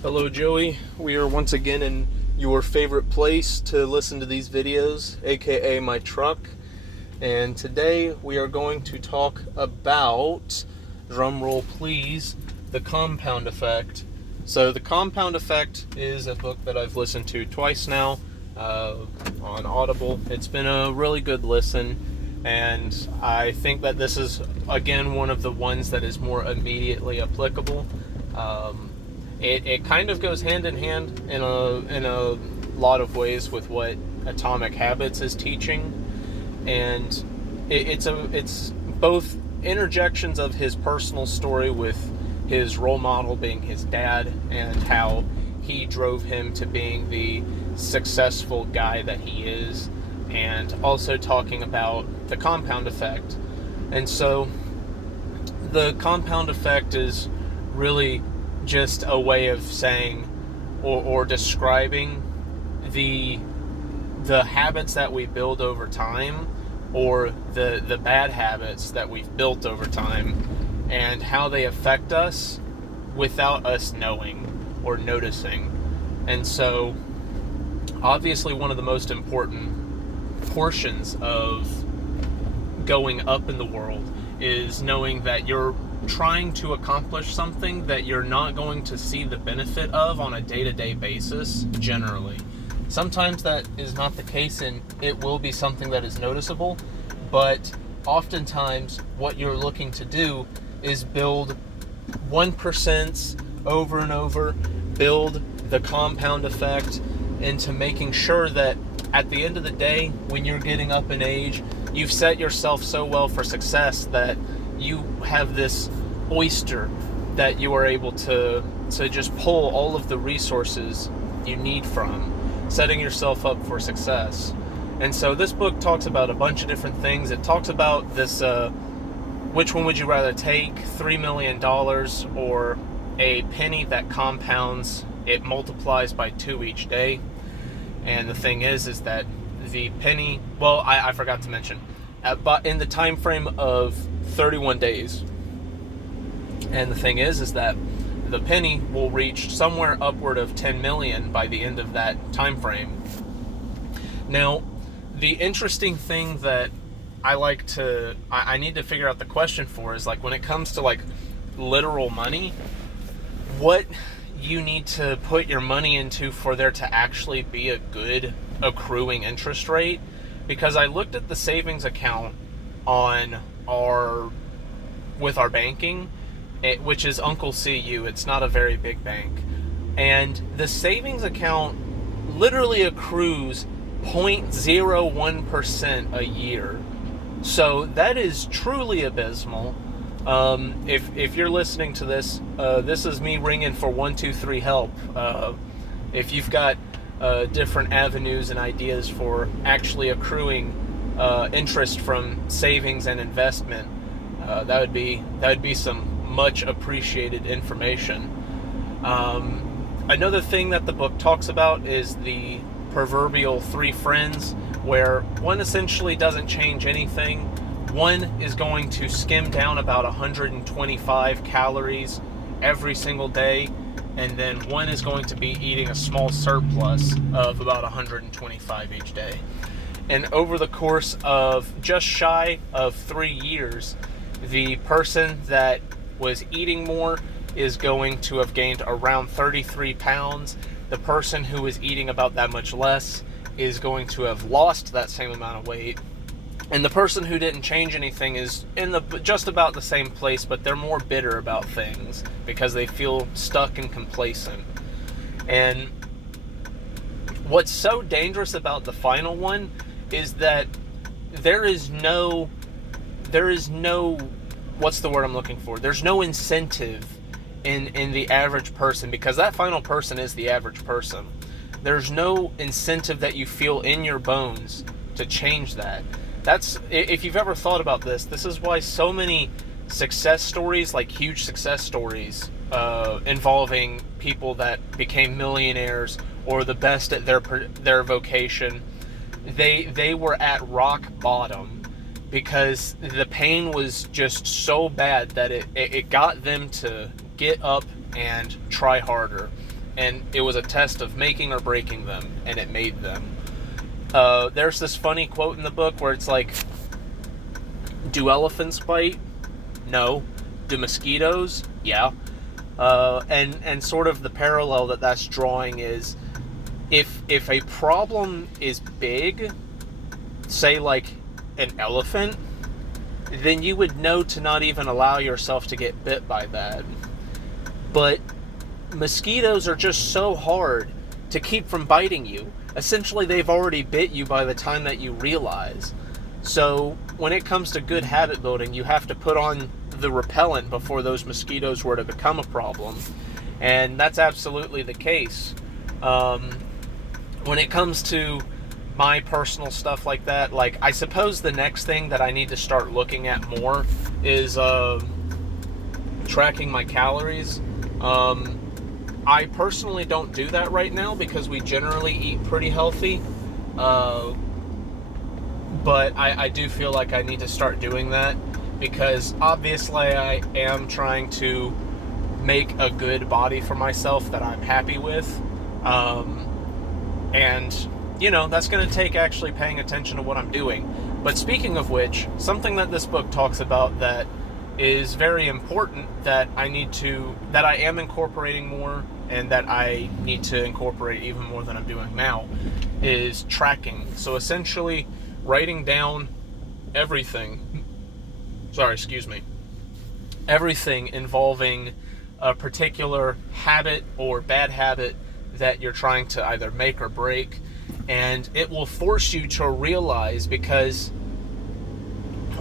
Hello, Joey. We are once again in your favorite place to listen to these videos, aka my truck. And today we are going to talk about, drumroll please, The Compound Effect. So, The Compound Effect is a book that I've listened to twice now on Audible. It's been a really good listen, and I think that this is, again, one of the ones that is more immediately applicable. It kind of goes hand in hand in a lot of ways with what Atomic Habits is teaching, and it's both interjections of his personal story with his role model being his dad and how he drove him to being the successful guy that he is, and also talking about the compound effect. And so the compound effect is really just a way of saying or describing the habits that we build over time, or the bad habits that we've built over time, and how they affect us without us knowing or noticing. And so obviously one of the most important portions of going up in the world is knowing that you're trying to accomplish something that you're not going to see the benefit of on a day-to-day basis generally. Sometimes that is not the case, and it will be something that is noticeable, but oftentimes what you're looking to do is build 1% over and over, build the compound effect into making sure that at the end of the day, when you're getting up in age, you've set yourself so well for success that you have this oyster that you are able to just pull all of the resources you need from, setting yourself up for success. And so this book talks about a bunch of different things. It talks about this, which one would you rather take, $3 million or a penny that compounds, it multiplies by 2 each day. And the thing is that the penny, well, I forgot to mention, but in the time frame of 31 days. And the thing is that the penny will reach somewhere upward of 10 million by the end of that time frame. Now, the interesting thing that I need to figure out the question for is, like, when it comes to like literal money, what you need to put your money into for there to actually be a good accruing interest rate. Because I looked at the savings account with our banking, which is Uncle CU. It's not a very big bank, and the savings account literally accrues 0.01% a year. So that is truly abysmal. If you're listening to this, this is me ringing for 123 help. If you've got different avenues and ideas for actually accruing interest from savings and investment, that would be some much appreciated information. Another thing that the book talks about is the proverbial 3 friends, where one essentially doesn't change anything. One is going to skim down about 125 calories every single day, and then one is going to be eating a small surplus of about 125 each day. And over the course of just shy of 3 years, the person that was eating more is going to have gained around 33 pounds. The person who is eating about that much less is going to have lost that same amount of weight. And the person who didn't change anything is in just about the same place, but they're more bitter about things because they feel stuck and complacent. And what's so dangerous about the final one is that there is no, what's the word I'm looking for? There's no incentive in the average person, because that final person is the average person. There's no incentive that you feel in your bones to change that. That's, if you've ever thought about this is why so many success stories, like huge success stories, involving people that became millionaires or the best at their vocation, they were at rock bottom because the pain was just so bad that it got them to get up and try harder. and it was a test of making or breaking them, and it made them. There's this funny quote in the book where it's like, do elephants bite? No. Do mosquitoes? Yeah. And sort of the parallel that's drawing is, if a problem is big, say like an elephant, then you would know to not even allow yourself to get bit by that. But mosquitoes are just so hard to keep from biting you. Essentially, they've already bit you by the time that you realize. So when it comes to good habit building, you have to put on the repellent before those mosquitoes were to become a problem. And that's absolutely the case. When it comes to my personal stuff like that, like, I suppose the next thing that I need to start looking at more is tracking my calories. I personally don't do that right now because we generally eat pretty healthy. But I do feel like I need to start doing that, because obviously I am trying to make a good body for myself that I'm happy with. And, you know, that's going to take actually paying attention to what I'm doing. But speaking of which, something that this book talks about that is very important that I am incorporating more, and that I need to incorporate even more than I'm doing now, is tracking. So essentially writing down everything involving a particular habit or bad habit that you're trying to either make or break. And it will force you to realize, because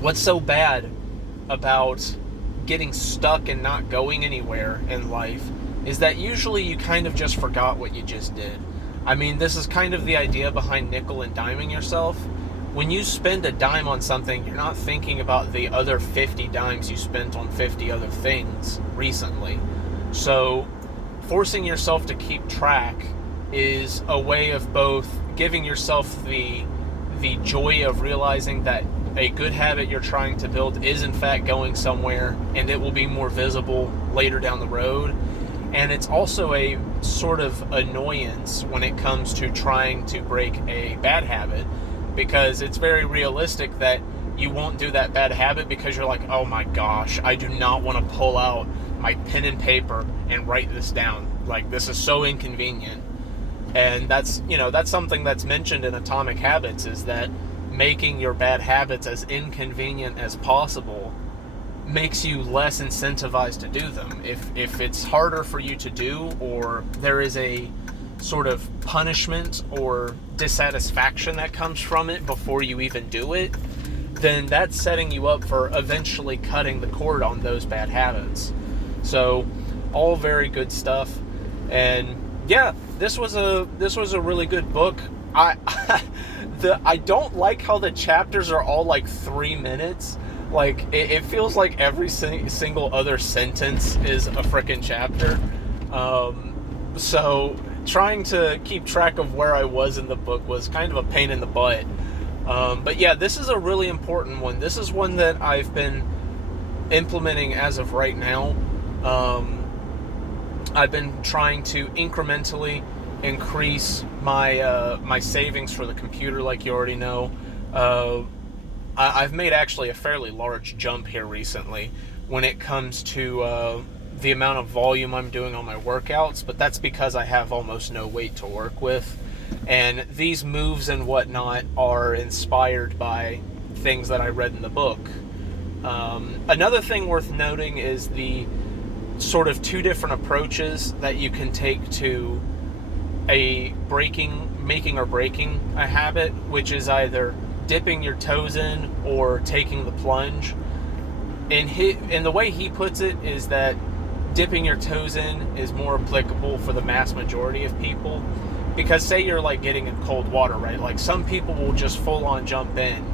what's so bad about getting stuck and not going anywhere in life is that usually you kind of just forgot what you just did. I mean, this is kind of the idea behind nickel and diming yourself. When you spend a dime on something, you're not thinking about the other 50 dimes you spent on 50 other things recently. So forcing yourself to keep track is a way of both giving yourself the joy of realizing that a good habit you're trying to build is in fact going somewhere, and it will be more visible later down the road. And it's also a sort of annoyance when it comes to trying to break a bad habit, because it's very realistic that you won't do that bad habit because you're like, oh my gosh, I do not want to pull out my pen and paper and write this down. Like, this is so inconvenient. And that's something that's mentioned in Atomic Habits, is that making your bad habits as inconvenient as possible makes you less incentivized to do them. If it's harder for you to do, or there is a sort of punishment or dissatisfaction that comes from it before you even do it, then that's setting you up for eventually cutting the cord on those bad habits. So, all very good stuff. And yeah, this was a really good book. I don't like how the chapters are all like 3 minutes. Like, it feels like every single other sentence is a frickin' chapter. So trying to keep track of where I was in the book was kind of a pain in the butt. But yeah, this is a really important one. This is one that I've been implementing as of right now. I've been trying to incrementally increase my savings for the computer, like you already know. I've made actually a fairly large jump here recently when it comes to the amount of volume I'm doing on my workouts, but that's because I have almost no weight to work with. And these moves and whatnot are inspired by things that I read in the book. Another thing worth noting is the sort of two different approaches that you can take to making or breaking a habit, which is either dipping your toes in or taking the plunge. And the way he puts it is that dipping your toes in is more applicable for the mass majority of people, because say you're like getting in cold water, right? Like, some people will just full on jump in,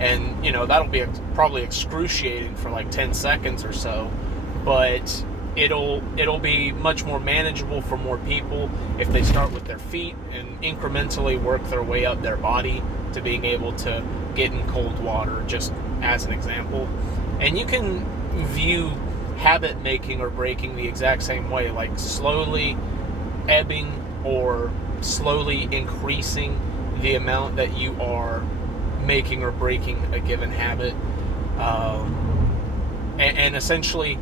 and that'll be probably excruciating for like 10 seconds or so, but it'll be much more manageable for more people if they start with their feet and incrementally work their way up their body to being able to get in cold water, just as an example. And you can view habit making or breaking the exact same way, like slowly ebbing or slowly increasing the amount that you are making or breaking a given habit, and essentially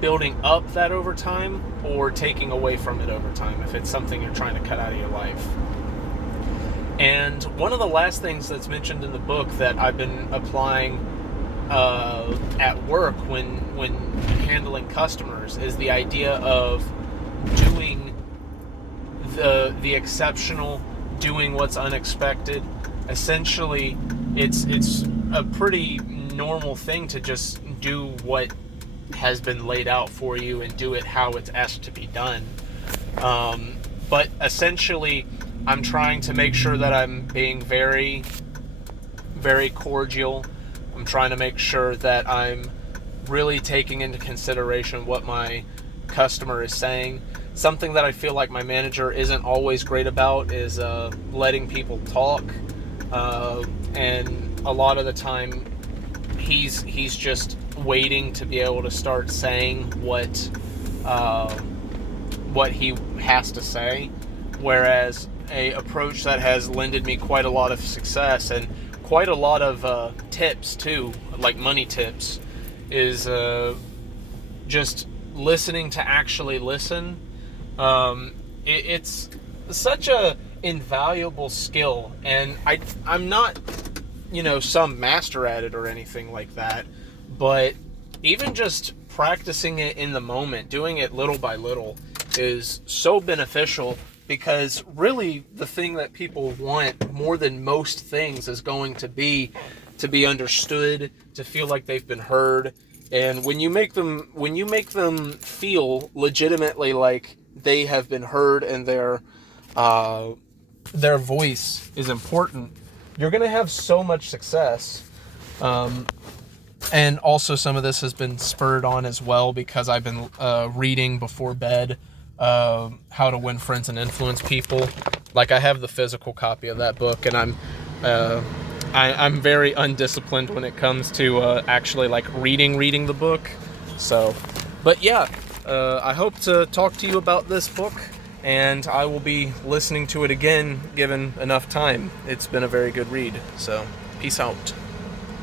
building up that over time or taking away from it over time if it's something you're trying to cut out of your life. And one of the last things that's mentioned in the book that I've been applying at work when handling customers is the idea of doing the exceptional, doing what's unexpected. Essentially, it's a pretty normal thing to just do what has been laid out for you and do it how it's asked to be done. But essentially, I'm trying to make sure that I'm being very, very cordial. I'm trying to make sure that I'm really taking into consideration what my customer is saying. Something that I feel like my manager isn't always great about is letting people talk. And a lot of the time, he's just waiting to be able to start saying what he has to say. Whereas a approach that has lended me quite a lot of success and quite a lot of tips too, like money tips, is just listening to actually listen. It's such a invaluable skill, and I'm not, some master at it or anything like that, but even just practicing it in the moment, doing it little by little, is so beneficial, because really the thing that people want more than most things is going to be understood, to feel like they've been heard. And when you make them feel legitimately like they have been heard and their voice is important, you're going to have so much success. And also some of this has been spurred on as well because I've been reading before bed How to Win Friends and Influence People. Like, I have the physical copy of that book, and I'm very undisciplined when it comes to actually like reading the book. So, but yeah, I hope to talk to you about this book, and I will be listening to it again given enough time. It's been a very good read. So, peace out.